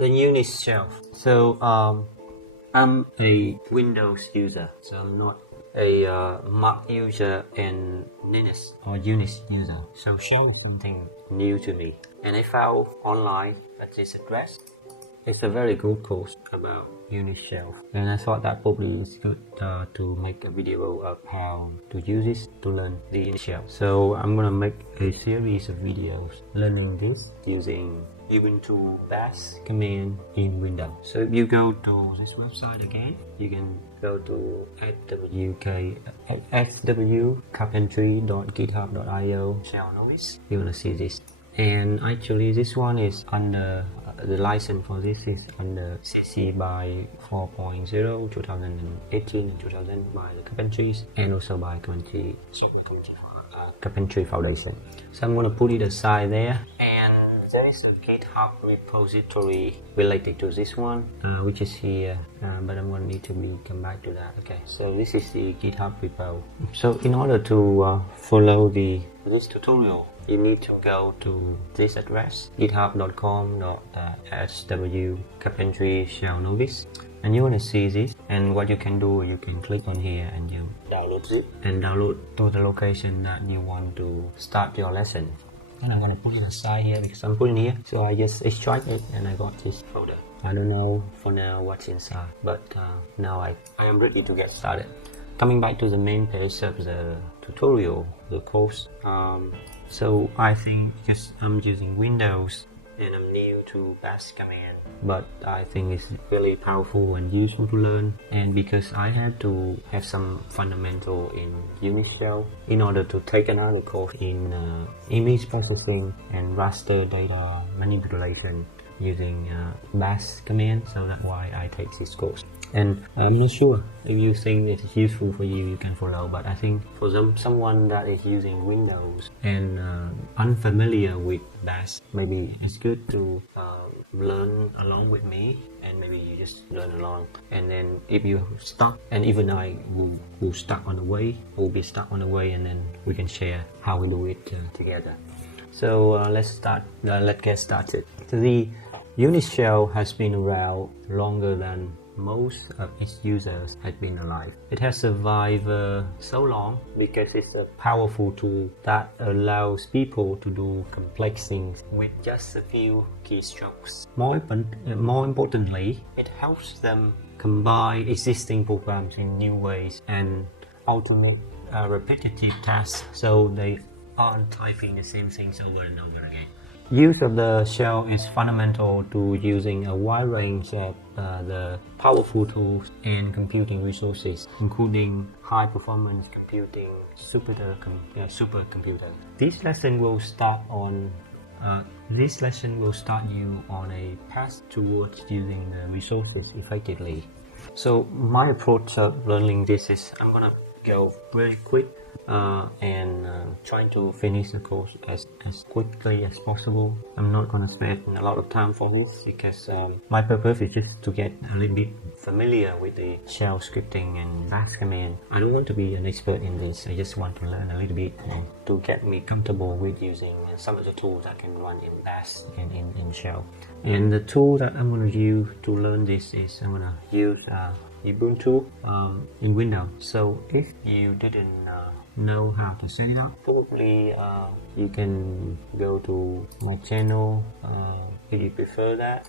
the Unix shell. So I'm a Windows user, so I'm not a Mac user and Linux or Unix user. So shell is something new to me, and I found online at this address. It's a very good course about Unix shell, and I thought that probably is good to make a video of how to use this to learn the Unix shell. So I'm gonna make a series of videos learning this using Ubuntu bash command in Windows. So if you go to this website again, you can go to swcarpentry.github.io shell novice. You're gonna see this. And actually this one is under the license for this is under CC by 4.0 2018 and 2000 by the Carpentries, and also by Carpentry Foundation. So I'm going to put it aside there, and there is a GitHub repository related to this one, which is here, but I'm going to need to come back to that. Okay, so this is the GitHub repo. So in order to follow this tutorial, you need to go to this address, github.com/sw-carpentry-shell-novice, and you want to see this. And what you can do, you can click on here and you download it and download to the location that you want to start your lesson. And I'm going to put it aside here because I'm putting here, so I just extract it and I got this folder. I don't know for now what's inside, but now I am ready to get started. Coming back to the main page of the tutorial, the course. So I think because I'm using Windows and I'm new to bash command, but I think it's really powerful and useful to learn. And because I had to have some fundamental in Unix shell in order to take another course in image processing and raster data manipulation using bash command, so that's why I take this course. And I'm not sure if you think it's useful for you, you can follow, but I think for someone that is using Windows and unfamiliar with bash, maybe it's good to learn along with me, and maybe you just learn along, and then if you stuck, and even I will stuck on the way, will be stuck on the way, and then we can share how we do it together. So let's get started. So the Unix shell has been around longer than most of its users had been alive. It has survived so long because it's a powerful tool that allows people to do complex things with just a few keystrokes. More importantly, it helps them combine existing programs in new ways and automate repetitive tasks, so they aren't typing the same things over and over again. Use of the shell is fundamental to using a wide range of the powerful tools and computing resources, including high-performance computing, supercomputer. This lesson will start you on a path towards using the resources effectively. So my approach of learning this is I'm gonna go very quick and trying to finish the course as quickly as possible. I'm not going to spend a lot of time for this because my purpose is just to get a little bit familiar with the shell scripting and bash command. I don't want to be an expert in this, I just want to learn a little bit to get me comfortable with using some of the tools I can run in bash and in shell. And the tool that I'm going to use to learn this is I'm going to use Ubuntu in Windows. So if you didn't know how to set it up, probably you can go to my channel if you prefer that,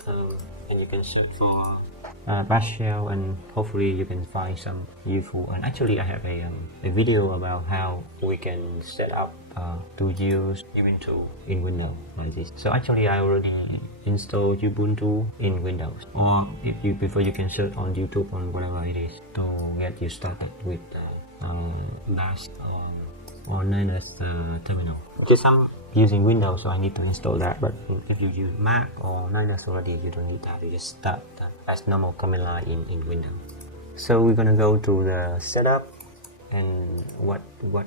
and you can search for bash shell, and hopefully you can find some useful. And actually I have a video about how we can set up to use Ubuntu in Windows like this. So actually I already installed Ubuntu in Windows, or if you prefer you can search on YouTube or whatever it is to get you started with bash or Linux terminal. Because I'm using Windows, so I need to install that, but if you use Mac or Linux already, you don't need that. You just start as normal command line in Windows. So we're gonna go to the setup and what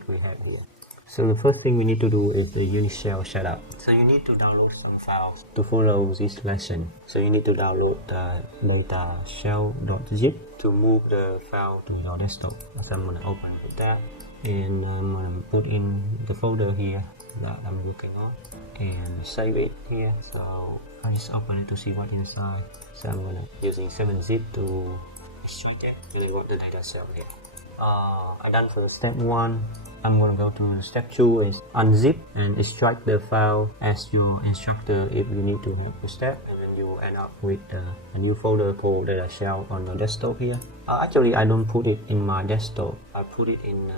we have here. So the first thing we need to do is the Unix shell setup. So you need to download some files to follow this lesson. So you need to download the data shell.zip to move the file to your desktop. So I'm going to open with that, and I'm going to put in the folder here that I'm working on and save it here. So I just open it to see what inside. So I'm gonna using 7-zip to extract it. Really want the data cell here. I done for step 1. I'm gonna go to step 2 is unzip and extract the file as your instructor if you need to help the step, and then you will end up with a new folder called data shell on your desktop here. Actually, I don't put it in my desktop. I put it in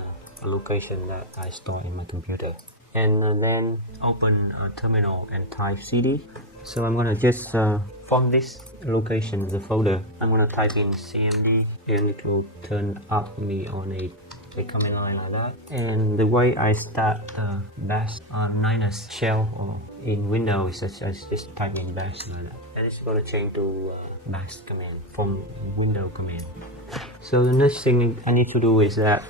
a location that I store in my computer. And then open a terminal and type cd. So I'm gonna just from this location, the folder, I'm gonna type in cmd and it will turn up me on a command line like that. And the way I start the bash Linux shell or in Windows is I just type in bash like that, and it's gonna change to bash command from window command. So the next thing I need to do is that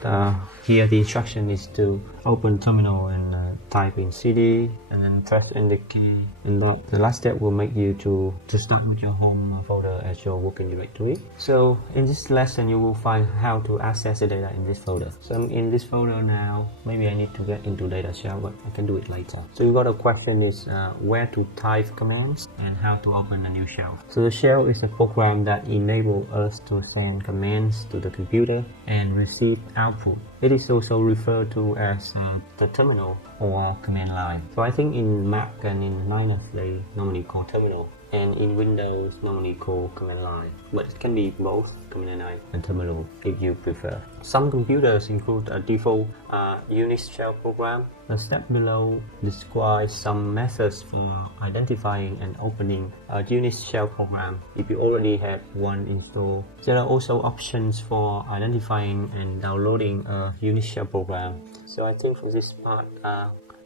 here the instruction is to open terminal and type in cd and then press enter key, and the last step will make you to start with your home folder as your working directory. So in this lesson you will find how to access the data in this folder. So I'm in this folder now. Maybe I need to get into data shell, but I can do it later. So you got a question is where to type commands and how to open a new shell. So the shell is a program that enables us to send commands to the computer and receive output. It is also referred to as the terminal or command line. So I think in Mac and in Linux they normally call terminal, and in Windows normally call command line, but it can be both command line and terminal if you prefer. Some computers include a default Unix shell program. The step below describes some methods for identifying and opening a Unix shell program if you already have one installed. There are also options for identifying and downloading a Unix shell program. So I think for this part,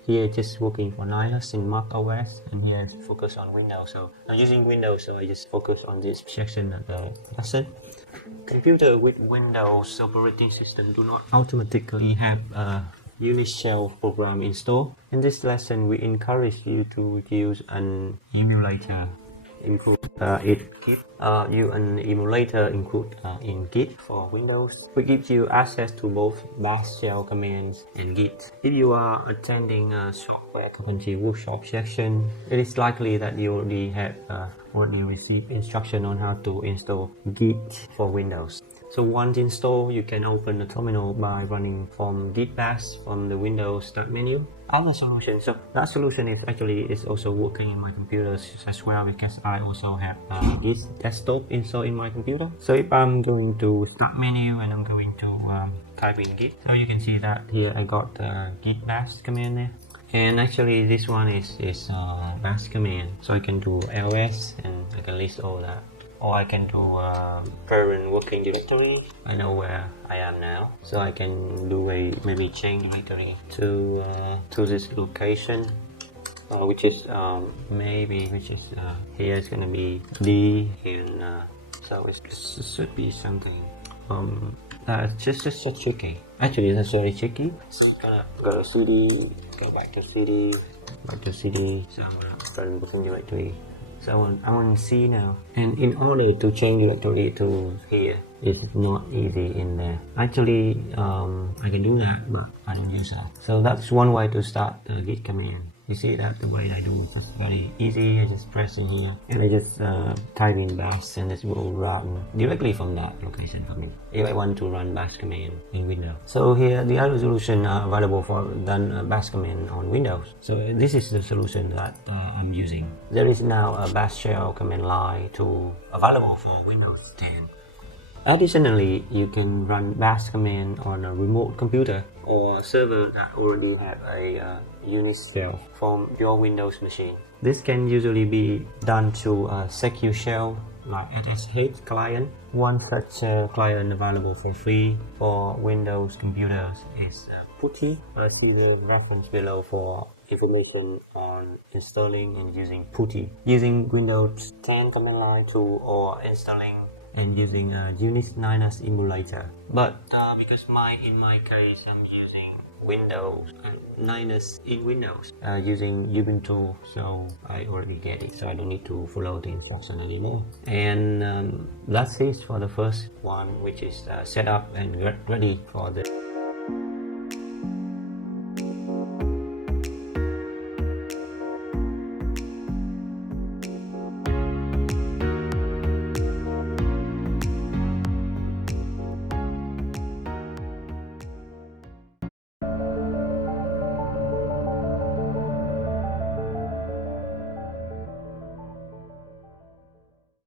here just working for Linux in Mac OS, and here I focus on Windows. So I'm using Windows, so I just focus on this section of the lesson. Computer with Windows operating system do not automatically have a Unix shell program installed. In this lesson, we encourage you to use an emulator. Include an emulator include in Git for Windows, which gives you access to both bash shell commands and Git. If you are attending a software community workshop section, it is likely that you already have received instruction on how to install Git for Windows. So once installed, you can open the terminal by running from git bash from the Windows Start menu. Other solution, so that solution is also working in my computer as well, because I also have Git desktop installed in my computer. So if I'm going to Start menu and I'm going to type in Git, so you can see that here I got the git bash command there. And actually this one is bash command, so I can do ls and I can list all that. Or I can do parent working directory. I know where I am now, so I can do a maybe change directory to this location, which is here is gonna be D, and so it should be something. It's just so tricky. Actually, that's very tricky. So I'm gonna go to CD, go back to CD, So I'm gonna parent working directory. So I'm on C now, and in order to change directory to here, it's not easy in there. Actually, I can do that, but I don't use that. So that's one way to start the git command. You see that the way I do it, it's very easy. I just press in here and I just type in bash, and it will run directly from that location for me if I want to run bash command in Windows. So here the other solution available for run bash command on Windows. So this is the solution that I'm using. There is now a bash shell command line tool available for Windows 10. Additionally, you can run bash command on a remote computer or server that already have a Unix shell from your Windows machine. This can usually be done through a secure shell like SSH client. One such client available for free for Windows computers is PuTTY. See the reference below for information on installing and using PuTTY. Using Windows 10 command line tool or installing and using a Unix Linux emulator. But because in my case I'm using Windows and Linux in Windows using Ubuntu, so I already get it, so I don't need to follow the instruction anymore. And that's it for the first one, which is set up and get ready for the